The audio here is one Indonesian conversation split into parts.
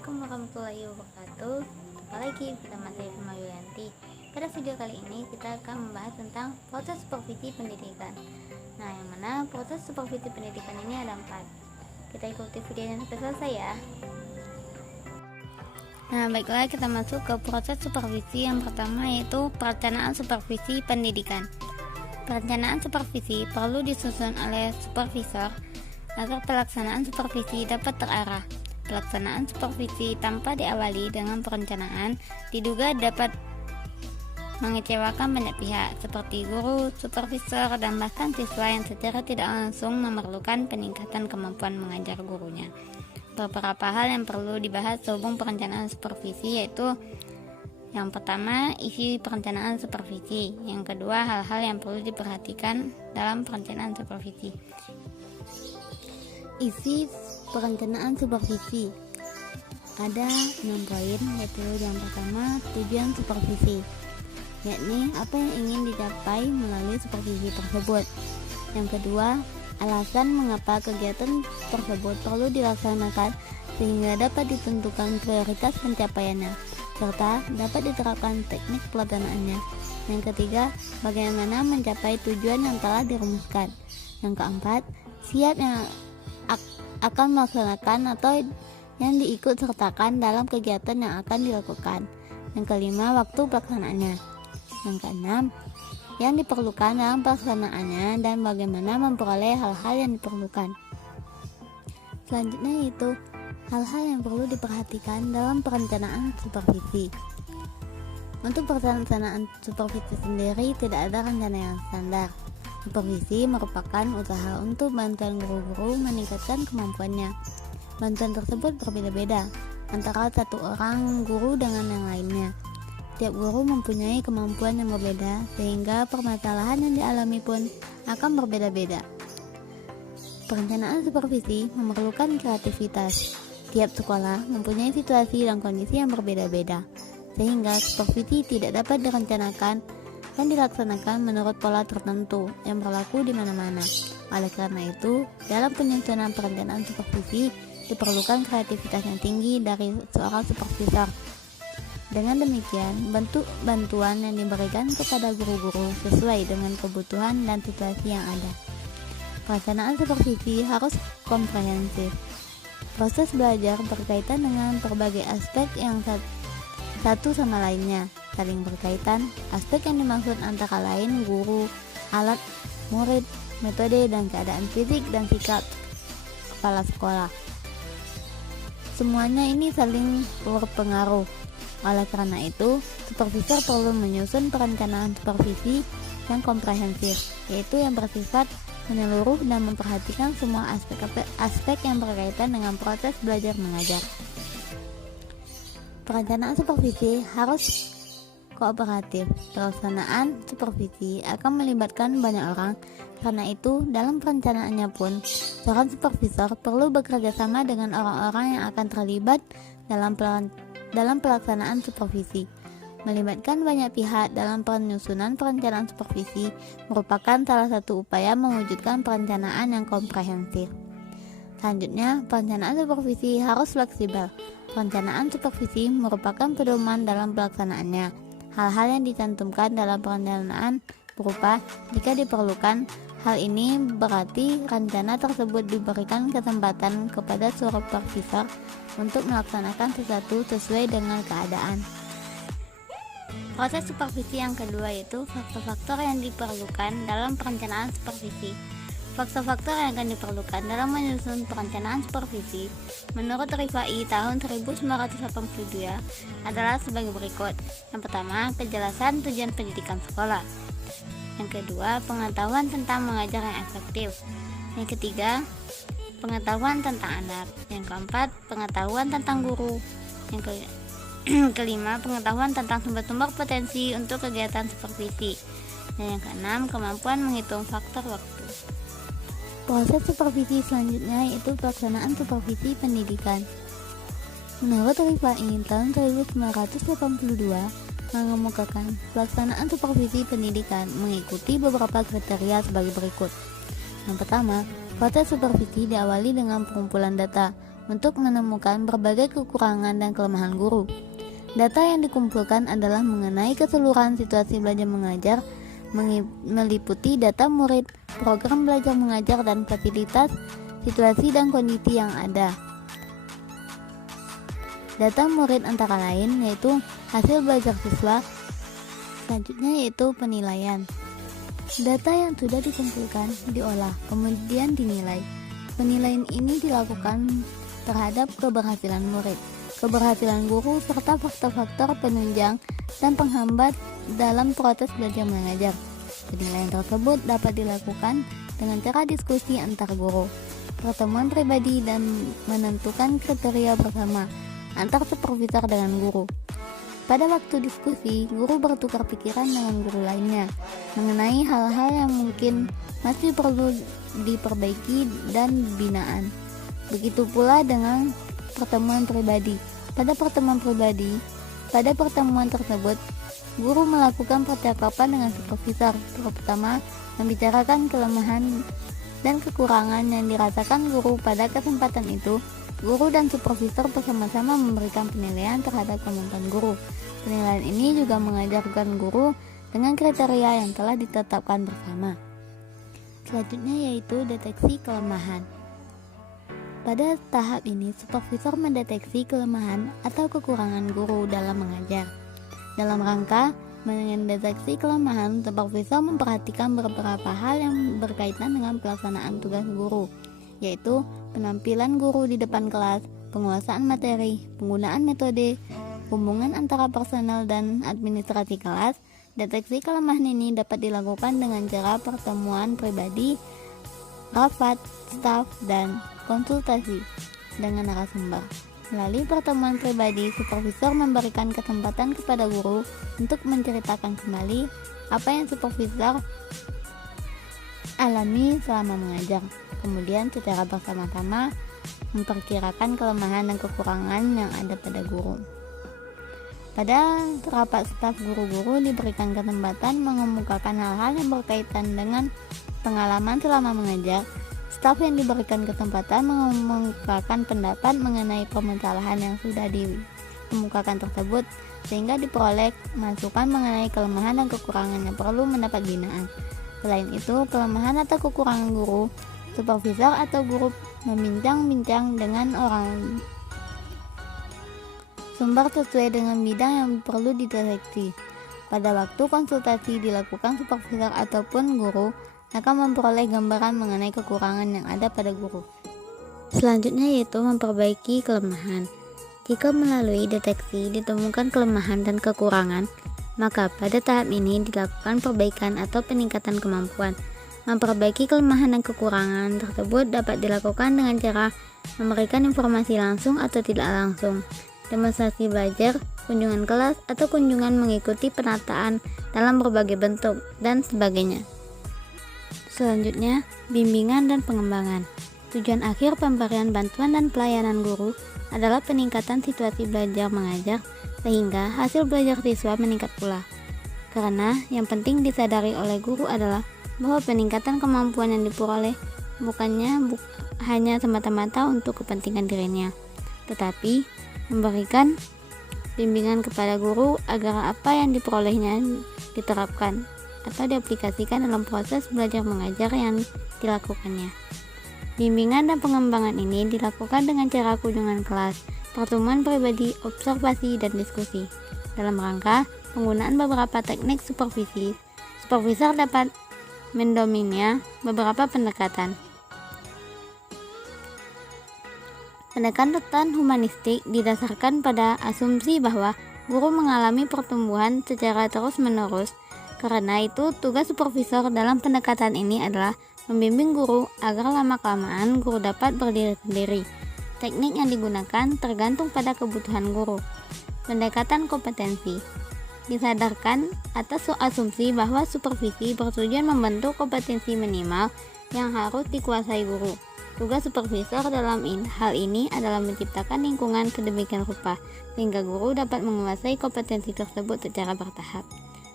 Assalamualaikum warahmatullahi wabarakatuh. Jumpa lagi bersama saya Fima Yulianti. Pada video kali ini kita akan membahas tentang proses supervisi pendidikan. Nah, yang mana proses supervisi pendidikan ini ada 4. Kita ikuti videonya sampai selesai ya. Nah, baiklah, kita masuk ke proses supervisi yang pertama, yaitu perencanaan supervisi pendidikan. Perencanaan supervisi perlu disusun oleh supervisor agar pelaksanaan supervisi dapat terarah. Pelaksanaan supervisi tanpa diawali dengan perencanaan diduga dapat mengecewakan banyak pihak seperti guru, supervisor, dan bahkan siswa yang secara tidak langsung memerlukan peningkatan kemampuan mengajar gurunya. Beberapa hal yang perlu dibahas sehubung perencanaan supervisi, yaitu yang pertama, isi perencanaan supervisi. Yang kedua, hal-hal yang perlu diperhatikan dalam perencanaan supervisi. Isi perencanaan supervisi ada 6 poin, yaitu yang pertama, tujuan supervisi, yakni apa yang ingin dicapai melalui supervisi tersebut. Yang kedua, alasan mengapa kegiatan tersebut perlu dilaksanakan sehingga dapat ditentukan prioritas pencapaiannya serta dapat diterapkan teknik pelaksanaannya. Yang ketiga, bagaimana mencapai tujuan yang telah dirumuskan. Yang keempat, siap yang akan melaksanakan atau yang diikut sertakan dalam kegiatan yang akan dilakukan. Yang kelima, waktu pelaksanaannya. Yang keenam, yang diperlukan dalam pelaksanaannya dan bagaimana memperoleh hal-hal yang diperlukan. Selanjutnya yaitu hal-hal yang perlu diperhatikan dalam perencanaan supervisi. Untuk perencanaan supervisi sendiri tidak ada rencana yang standar. Supervisi merupakan usaha untuk bantuan guru-guru meningkatkan kemampuannya. Bantuan tersebut berbeda-beda antara satu orang guru dengan yang lainnya. Tiap guru mempunyai kemampuan yang berbeda sehingga permasalahan yang dialami pun akan berbeda-beda. Perencanaan supervisi memerlukan kreativitas. Tiap sekolah mempunyai situasi dan kondisi yang berbeda-beda, sehingga supervisi tidak dapat direncanakan dan dilaksanakan menurut pola tertentu yang berlaku di mana-mana. Oleh karena itu, dalam penyusunan perencanaan supervisi diperlukan kreativitas yang tinggi dari seorang supervisor. Dengan demikian, bentuk bantuan yang diberikan kepada guru-guru sesuai dengan kebutuhan dan situasi yang ada. Perencanaan supervisi harus komprehensif. Proses belajar berkaitan dengan berbagai aspek yang satu sama lainnya, saling berkaitan. Aspek yang dimaksud antara lain guru, alat, murid, metode, dan keadaan fisik dan sikap kepala sekolah. Semuanya ini saling berpengaruh. Oleh karena itu, supervisor perlu menyusun perencanaan supervisi yang komprehensif, yaitu yang bersifat menyeluruh dan memperhatikan semua aspek yang berkaitan dengan proses belajar mengajar. Perencanaan supervisi harus kooperatif. Pelaksanaan supervisi akan melibatkan banyak orang. Karena itu, dalam perencanaannya pun, seorang supervisor perlu bekerja sama dengan orang-orang yang akan terlibat dalam pelaksanaan supervisi. Melibatkan banyak pihak dalam penyusunan perencanaan supervisi merupakan salah satu upaya mewujudkan perencanaan yang komprehensif. Selanjutnya, perencanaan supervisi harus fleksibel. Perencanaan supervisi merupakan pedoman dalam pelaksanaannya. Hal-hal yang dicantumkan dalam perencanaan berupa jika diperlukan. Hal ini berarti rencana tersebut diberikan kesempatan kepada supervisor untuk melaksanakan sesuatu sesuai dengan keadaan. Proses supervisi yang kedua yaitu faktor-faktor yang diperlukan dalam perencanaan supervisi. Faktor-faktor yang akan diperlukan dalam menyusun perencanaan supervisi menurut Rifai tahun 1982 adalah sebagai berikut. Yang pertama, kejelasan tujuan pendidikan sekolah. Yang kedua, pengetahuan tentang mengajar yang efektif. Yang ketiga, pengetahuan tentang anak. Yang keempat, pengetahuan tentang guru. Yang kelima, pengetahuan tentang sumber-sumber potensi untuk kegiatan supervisi. Dan yang keenam, kemampuan menghitung faktor waktu. Proses supervisi selanjutnya yaitu pelaksanaan supervisi pendidikan. Menurut Rifai tahun 1982 mengemukakan pelaksanaan supervisi pendidikan mengikuti beberapa kriteria sebagai berikut. Yang pertama, proses supervisi diawali dengan pengumpulan data, untuk menemukan berbagai kekurangan dan kelemahan guru. Data yang dikumpulkan adalah mengenai keseluruhan situasi belajar mengajar, meliputi data murid, program belajar mengajar, dan fasilitas, situasi dan kondisi yang ada. Data murid antara lain yaitu hasil belajar siswa, selanjutnya yaitu penilaian. Data yang sudah dikumpulkan diolah, kemudian dinilai. Penilaian ini dilakukan terhadap keberhasilan murid, keberhasilan guru, serta faktor-faktor penunjang dan penghambat dalam proses belajar mengajar. Penilaian tersebut dapat dilakukan dengan cara diskusi antar guru, pertemuan pribadi, dan menentukan kriteria bersama antar supervisor dengan guru. Pada waktu diskusi, guru bertukar pikiran dengan guru lainnya mengenai hal-hal yang mungkin masih perlu diperbaiki dan binaan. Begitu pula dengan pertemuan pribadi. Pada pertemuan tersebut, guru melakukan percakapan dengan supervisor, terutama membicarakan kelemahan dan kekurangan yang dirasakan guru. Pada kesempatan itu, guru dan supervisor bersama-sama memberikan penilaian terhadap kemampuan guru. Penilaian ini juga mengajarkan guru dengan kriteria yang telah ditetapkan bersama. Selanjutnya yaitu deteksi kelemahan. Pada tahap ini, supervisor mendeteksi kelemahan atau kekurangan guru dalam mengajar. Dalam rangka mendeteksi kelemahan, supervisor memperhatikan beberapa hal yang berkaitan dengan pelaksanaan tugas guru, yaitu penampilan guru di depan kelas, penguasaan materi, penggunaan metode, hubungan antara personel dan administrasi kelas. Deteksi kelemahan ini dapat dilakukan dengan cara pertemuan pribadi, rapat, staf, dan konsultasi dengan narasumber. Melalui pertemuan pribadi, supervisor memberikan kesempatan kepada guru untuk menceritakan kembali apa yang supervisor alami selama mengajar. Kemudian secara bersama-sama memperkirakan kelemahan dan kekurangan yang ada pada guru. Pada rapat staf, guru-guru diberikan kesempatan mengemukakan hal-hal yang berkaitan dengan pengalaman selama mengajar. Staf yang diberikan kesempatan mengemukakan pendapat mengenai permasalahan yang sudah dikemukakan tersebut, sehingga diperoleh masukan mengenai kelemahan dan kekurangan yang perlu mendapat binaan. Selain itu, kelemahan atau kekurangan guru, supervisor atau guru membincang-bincang dengan orang sumber sesuai dengan bidang yang perlu dideteksi. Pada waktu konsultasi dilakukan, supervisor ataupun guru akan memperoleh gambaran mengenai kekurangan yang ada pada guru. Selanjutnya yaitu memperbaiki kelemahan. Jika melalui deteksi ditemukan kelemahan dan kekurangan, maka pada tahap ini dilakukan perbaikan atau peningkatan kemampuan. Memperbaiki kelemahan dan kekurangan tersebut dapat dilakukan dengan cara memberikan informasi langsung atau tidak langsung, demonstrasi belajar, kunjungan kelas, atau kunjungan mengikuti penataan dalam berbagai bentuk, dan sebagainya. Selanjutnya, bimbingan dan pengembangan. Tujuan akhir pemberian bantuan dan pelayanan guru adalah peningkatan situasi belajar mengajar, sehingga hasil belajar siswa meningkat pula. Karena yang penting disadari oleh guru adalah bahwa peningkatan kemampuan yang diperoleh bukannya hanya semata-mata untuk kepentingan dirinya, tetapi memberikan bimbingan kepada guru agar apa yang diperolehnya diterapkan atau diaplikasikan dalam proses belajar mengajar yang dilakukannya. Bimbingan dan pengembangan ini dilakukan dengan cara kunjungan kelas, pertemuan pribadi, observasi, dan diskusi. Dalam rangka penggunaan beberapa teknik supervisi, supervisor dapat mendominnya beberapa pendekatan. Pendekatan humanistik didasarkan pada asumsi bahwa guru mengalami pertumbuhan secara terus-menerus. Karena itu, tugas supervisor dalam pendekatan ini adalah membimbing guru agar lama-kelamaan guru dapat berdiri sendiri. Teknik yang digunakan tergantung pada kebutuhan guru. Pendekatan kompetensi disadarkan atas asumsi bahwa supervisi bertujuan membentuk kompetensi minimal yang harus dikuasai guru. Tugas supervisor dalam hal ini adalah menciptakan lingkungan sedemikian rupa sehingga guru dapat menguasai kompetensi tersebut secara bertahap.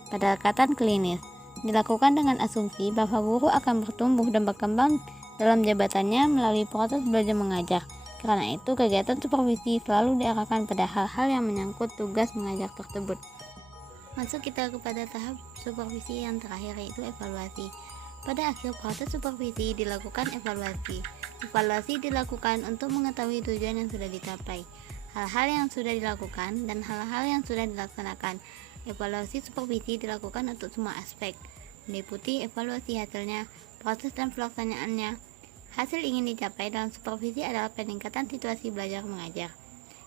Pendekatan klinis dilakukan dengan asumsi bahwa guru akan bertumbuh dan berkembang dalam jabatannya melalui proses belajar mengajar. Karena itu, kegiatan supervisi selalu diarahkan pada hal-hal yang menyangkut tugas mengajar tersebut. Masuk kita kepada tahap supervisi yang terakhir, yaitu evaluasi. Pada akhir proses supervisi dilakukan evaluasi. Evaluasi dilakukan untuk mengetahui tujuan yang sudah dicapai, hal-hal yang sudah dilakukan, dan hal-hal yang sudah dilaksanakan. Evaluasi supervisi dilakukan untuk semua aspek, meliputi evaluasi hasilnya, proses dan pelaksanaannya. Hasil ingin dicapai dalam supervisi adalah peningkatan situasi belajar mengajar.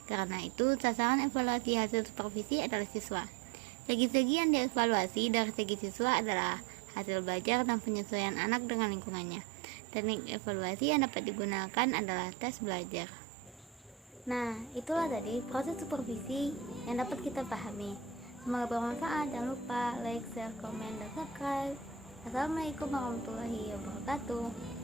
Karena itu, sasaran evaluasi hasil supervisi adalah siswa. Segi-segi yang dievaluasi dari segi siswa adalah hasil belajar dan penyesuaian anak dengan lingkungannya. Teknik evaluasi yang dapat digunakan adalah tes belajar. Nah, itulah tadi proses supervisi yang dapat kita pahami. Semoga bermanfaat. Jangan lupa like, share, komen, dan subscribe. Assalamualaikum warahmatullahi wabarakatuh.